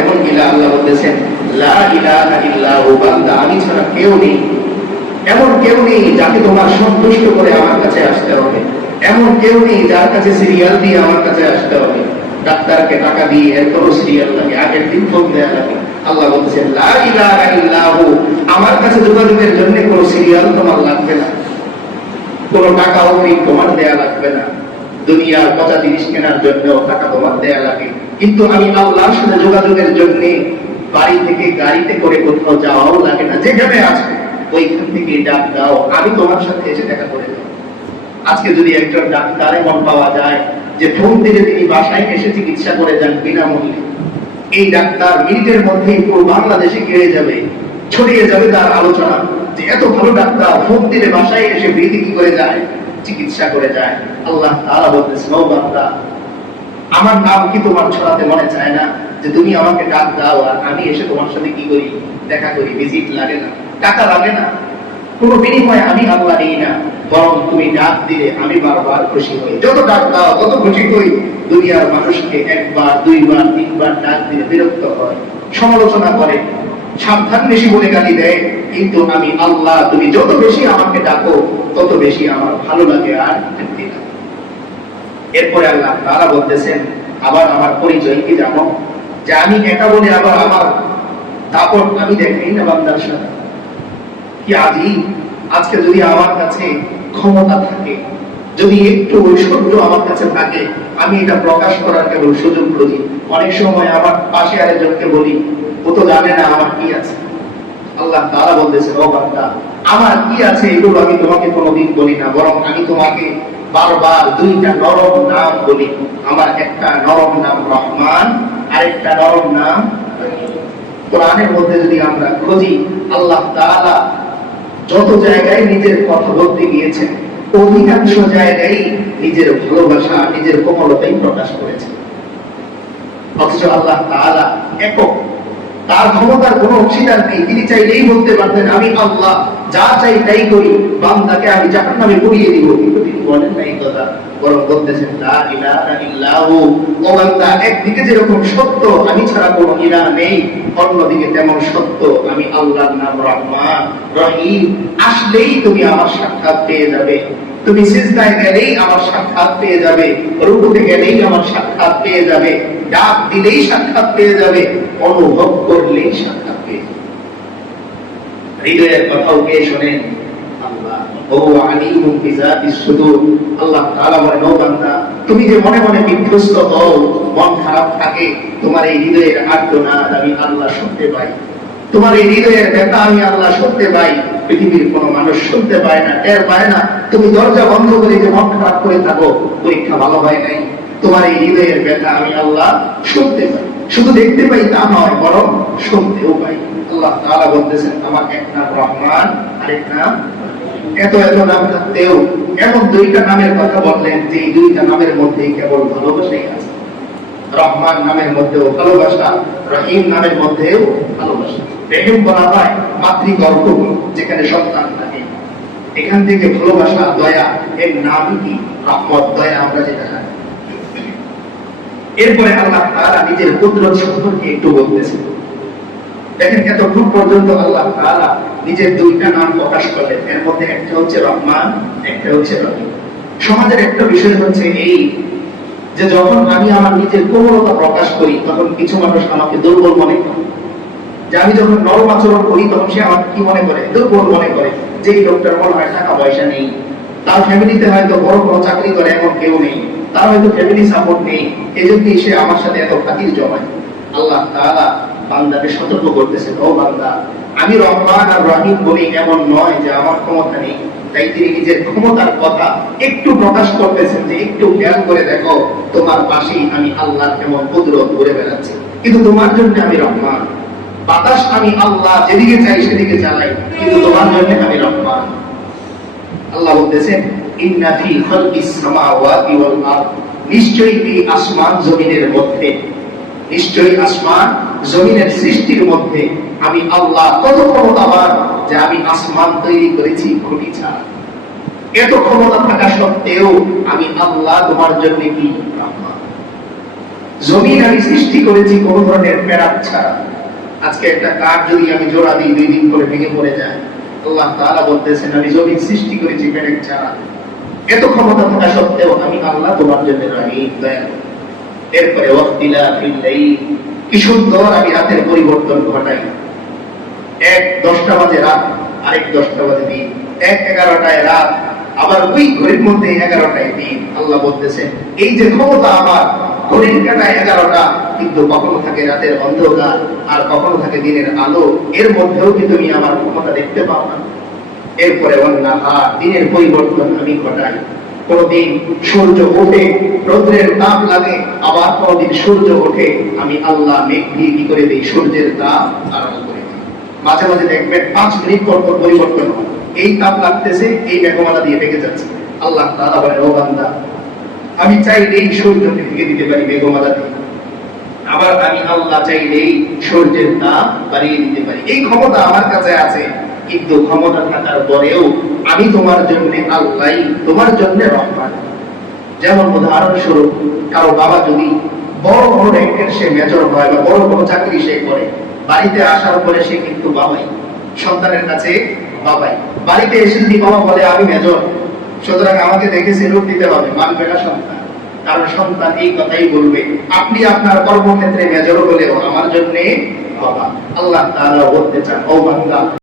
এমন ইলা আল্লাহ বলতেছেন আমি ছাড়া কেউ নেই এমন কেউ নেই যাকে তোমার সন্তুষ্ট করে আমার কাছে আসতে হবে এমন কেউ নেই যার কাছে সিরিয়াল দিয়ে আমার কাছে আসতে হবে ডাক্তারকে টাকা দিয়ে এরপরও সিরিয়াল লাগে আগের দিন ফোন দেওয়া লাগে আল্লাহ বলছেন আমার কাছে যোগাযোগের জন্য কোনো সিরিয়াল তোমার লাগবে না কোনো টাকা অগ্রিম তোমার দেয়া লাগবে না দুনিয়ার পচা জিনিস কেনার জন্য টাকা তোমার দেয়া লাগে কিন্তু আমি আল্লাহর সাথে যোগাযোগের জন্য বাড়ি থেকে গাড়িতে করে কোথাও যাওয়াও লাগে না যেখানে আছে ওইখান থেকে ডাক দাও আমি তোমার সাথে এসে দেখা করে দেবো আজকে যদি একজন ডাক্তারে মন পাওয়া যায় যে ফোন থেকে তিনি বাসায় এসে চিকিৎসা করে যান বিনামূল্যে এই ডাক্তার মিনিটের মধ্যেই পুরো বাংলাদেশে ঘিরে যাবে ছড়িয়ে যাবে তার আলোচনা যে এত ভালো ডাক্তার ফোন দিলে বাসায় এসে বৃদ্ধি করে যায় চিকিৎসা করে যায় আল্লাহ তারা বলতে স্নৌ বান্দা আমার নাম কি তোমার ছড়াতে মনে চায় না যে তুমি আমাকে ডাক দাও আর আমি এসে তোমার সাথে কি করি দেখা করি ভিজিট লাগে না টাকা লাগে না কোনো বিনিময়ে আমি আল্লাহ নেই না বরং তুমি ডাক দিলে আমি বারবার খুশি হই যত ডাক দাও তত খুশি হই দুনিয়ার মানুষকে একবার দুইবার তিনবার ডাক দিলে বিরক্ত হয় সমালোচনা করে সাবধান বেশি বলে গালি দেয় কিন্তু আমি আল্লাহ তুমি যত বেশি আমাকে ডাকো তত বেশি আমার ভালো লাগে আর এরপরে আল্লাহ তারা বলতেছেন আবার আমার পরিচয় কি জানো যে আমি একা বলে আবার আমার দাপট আমি দেখাই না বান্দার সাথে কি আজই আজকে যদি আমার কাছে ক্ষমতা থাকে যদি একটু ঐশ্বর্য আমার কাছে থাকে আমি এটা প্রকাশ করার কেবল সুযোগ খুঁজি অনেক সময় আমার পাশে আরেকজনকে বলি ও তো জানে না আমার কি আছে আল্লাহ তারা বলতেছে ও বান্দা আমার কি আছে এগুলো আমি তোমাকে কোনোদিন বলি না বরং আমি তোমাকে বারবার দুইটা নরম নাম বলি আমার একটা নরম নাম রহমান আরেকটা নরম নাম কোরআনের মধ্যে যদি আমরা খুঁজি আল্লাহ তাআলা যত জায়গায় নিজের কথা বলতে গিয়েছেন অধিকাংশ জায়গায় নিজের ভালোবাসা নিজের কোমলতাই প্রকাশ করেছে অথচ আল্লাহ তাআলা একক তার ক্ষমতার কোন অংশীদার নেই তিনি চাইলেই বলতে পারতেন আমি আল্লাহ যা চাই তাই করি বান্দাকে আমি জাহান্নামে পুড়িয়ে দিব বলেন নাই কথা বরং বলতেছেন লা ইলাহা ইল্লাহু ও বান্দা একদিকে যেরকম সত্য আমি ছাড়া কোনো ইলাহ নেই অন্যদিকে তেমন সত্য আমি আল্লাহর নাম রহমান রহিম আসলেই তুমি আমার সাক্ষাৎ পেয়ে যাবে তুমি সিজদায় গেলেই আমার সাক্ষাৎ পেয়ে যাবে রুকুতে গেলেই আমার সাক্ষাৎ পেয়ে যাবে ডাক দিলেই সাক্ষাৎ পেয়ে যাবে অনুভব করলেই সাক্ষাৎ পেয়ে যাবে হৃদয়ের কথাও কে শোনেন তুমি যে মনে মনে বিধ্বস্ত হও মন খারাপ থাকে তোমার এই হৃদয়ের আর্তনাদ আমি আল্লাহ শুনতে পাই তোমার এই হৃদয়ের ব্যথা আমি আল্লাহ শুনতে পাই পৃথিবীর কোন মানুষ শুনতে পায় না পায় না তুমি দরজা বন্ধ করে যে মন খারাপ করে থাকো পরীক্ষা ভালো হয় নাই তোমার এই হৃদয়ের ব্যথা আমি আল্লাহ শুনতে পাই শুধু দেখতে পাই তা নয় বরং শুনতেও পাই আল্লাহ তালা বলতেছেন আমার এক নাম রহমান আরেক নাম এত এত নাম থাকতেও এমন দুইটা নামের কথা বললেন যে দুইটা নামের মধ্যেই কেবল ভালোবাসাই আছে রহমান নামের মধ্যেও ভালোবাসা রহিম নামের মধ্যেও ভালোবাসা বলা হয় মাতৃগর্ভ যেখানে সন্তান থাকে এখান থেকে ভালোবাসা দয়া এর নাম কি রহমত দয়া আমরা যেটা জানি এরপরে আল্লাহ তারা নিজের পুত্র সম্পর্কে একটু বলতেছেন দেখেন এত দূর পর্যন্ত আল্লাহ তাআলা নিজের দুইটা নাম প্রকাশ করলেন এর মধ্যে একটা হচ্ছে রহমান একটা হচ্ছে রহিম সমাজের একটা বিষয় হচ্ছে এই যে যখন আমি আমার নিজের কোমলতা প্রকাশ করি তখন কিছু মানুষ আমাকে দুর্বল মনে করে যে আমি যখন নরম আচরণ করি তখন সে আমাকে কি মনে করে দুর্বল মনে করে যে এই লোকটার মনে হয় টাকা পয়সা নেই তার ফ্যামিলিতে হয়তো বড় কোনো চাকরি করে এমন কেউ নেই তার হয়তো ফ্যামিলি সাপোর্ট নেই এজন্যই সে আমার সাথে এত খাতির জমায় আল্লাহ তাআলা বান্দাকে সতর্ক করতেছে ও বান্দা আমি রহমান আর রহিম বলি এমন নয় যে আমার ক্ষমতা নেই তাই তিনি নিজের ক্ষমতার কথা একটু প্রকাশ করতেছেন যে একটু জ্ঞান করে দেখো তোমার পাশেই আমি আল্লাহ এমন কুদরত ঘুরে বেড়াচ্ছি কিন্তু তোমার জন্য আমি রহমান বাতাস আমি আল্লাহ যেদিকে চাই সেদিকে চালাই কিন্তু তোমার জন্য আমি রহমান আল্লাহ বলতেছেন ইন্না ফি খালকিস সামাওয়াতি ওয়াল আরদ নিশ্চয়ই তিনি আসমান জমিনের মধ্যে নিশ্চয়ই আসমান জমিনের সৃষ্টির মধ্যে আমি আল্লাহ কত ক্ষমতাবান যে আমি আসমান তৈরি করেছি খুঁটি ছাড়া এত ক্ষমতা থাকা সত্ত্বেও আমি আল্লাহ তোমার জন্য কি জমিন আমি সৃষ্টি করেছি কোন ধরনের প্যারাপ ছাড়া আজকে একটা কাঠ যদি আমি জোড়া দিই দুই দিন করে ভেঙে পড়ে যায় আল্লাহ তারা বলতেছেন আমি জমিন সৃষ্টি করেছি প্যারেক ছাড়া এত ক্ষমতা থাকা সত্ত্বেও আমি আল্লাহ তোমার জন্য রাহি দয়া এরপরে ওয়াক্তিলা ফিল্লাইল কি সুন্দর আমি রাতের পরিবর্তন ঘটাই এক দশটা বাজে রাত আরেক দশটা বাজে দিন এক এগারোটায় রাত আবার ওই ঘড়ির মধ্যে এগারোটায় দিন আল্লাহ বলতেছেন এই যে ক্ষমতা আমার ঘড়ির কাটা এগারোটা কিন্তু কখনো থাকে রাতের অন্ধকার আর কখনো থাকে দিনের আলো এর মধ্যেও কি তুমি আমার ক্ষমতা দেখতে পাও না এরপরে অন্য দিনের পরিবর্তন আমি ঘটাই কোনদিন সূর্য ওঠে রৌদ্রের তাপ লাগে আবার কোনদিন সূর্য ওঠে আমি আল্লাহ মেঘ দিয়ে কি করে দিই সূর্যের তাপ আরম্ভ করে দিই মাঝে মাঝে দেখবেন পাঁচ মিনিট পর পর পরিবর্তন হয় এই তাপ লাগতেছে এই মেঘমালা দিয়ে ঢেকে যাচ্ছে আল্লাহ তালা বলে ও বান্দা আমি চাইলেই সূর্যকে ঢেকে দিতে পারি মেঘমালা দিয়ে আবার আমি আল্লাহ চাইলেই সূর্যের তাপ বাড়িয়ে দিতে পারি এই ক্ষমতা আমার কাছে আছে কিন্তু ক্ষমতা থাকার পরেও আমি তোমার জন্য আল্লাহ তোমার জন্য রহমান যেমন উদাহরণস্বরূপ কারো বাবা যদি বড় বড় ব্যাংকের সে মেজর হয় বা বড় বড় চাকরি সে করে বাড়িতে আসার পরে সে কিন্তু বাবাই সন্তানের কাছে বাবাই বাড়িতে এসে যদি বাবা বলে আমি মেজর সুতরাং আমাকে দেখে সেলুট দিতে হবে মানবে না সন্তান কারণ সন্তান এই কথাই বলবে আপনি আপনার কর্মক্ষেত্রে মেজর হলেও আমার জন্যে বাবা আল্লাহ তারা বলতে চান ও বাংলা